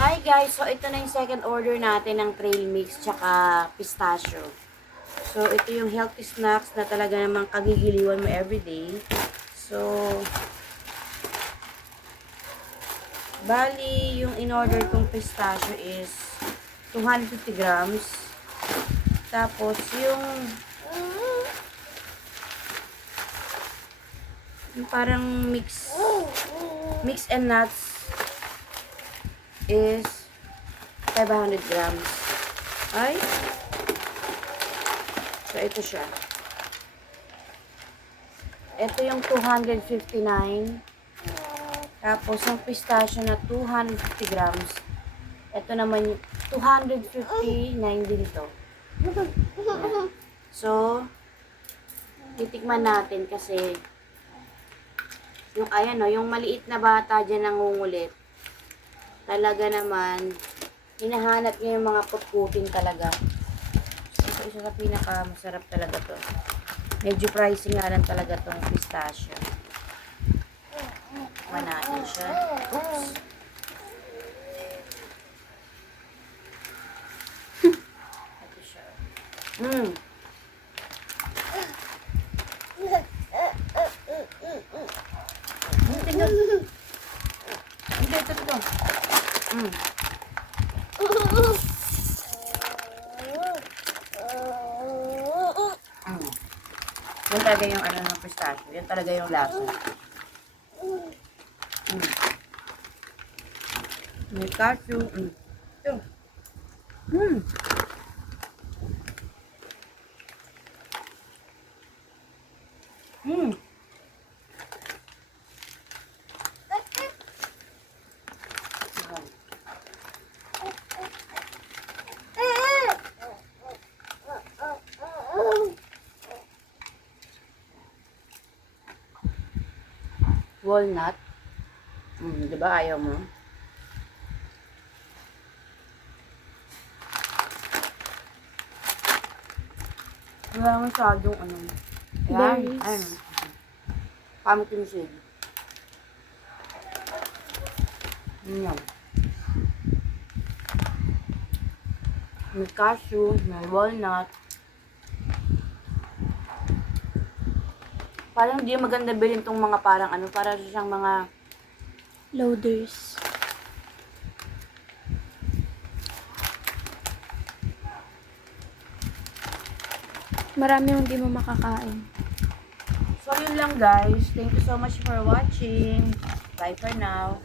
Hi guys, so ito na yung second order natin ng trail mix tsaka pistachio. So ito yung healthy snacks na talaga namang kagigiliwan mo everyday. So bali yung in-order kong pistachio is 250 grams. Tapos yung parang mix and nuts is 500 grams. Ay. So, ito siya. Ito yung 259. Tapos, yung pistachio na 250 grams. Ito naman yung 259 din to. So, titikman natin kasi yung ayan o, yung maliit na bata dyan nangungulit. Talaga naman, hinahanap niya yung mga putputin talaga. Ito isa sa pinaka masarap talaga to. Medyo pricey nga lang talaga tong pistachio. Manahin siya. Oops. Ito siya. Tingnan. Hindi, ito. Yan talaga yung ano ng pistachio. Yan talaga yung lasa. May cashew. Ito. Walnut. Di ba ayaw mo? Wala masyadong ano. Berries. Ayan. Pumpkin seed. Yan. May cashew, may walnut. Parang hindi maganda bilhin tong mga parang ano, para siyang mga Loaders. Marami yung hindi mo makakain. So, yun lang guys. Thank you so much for watching. Bye for now.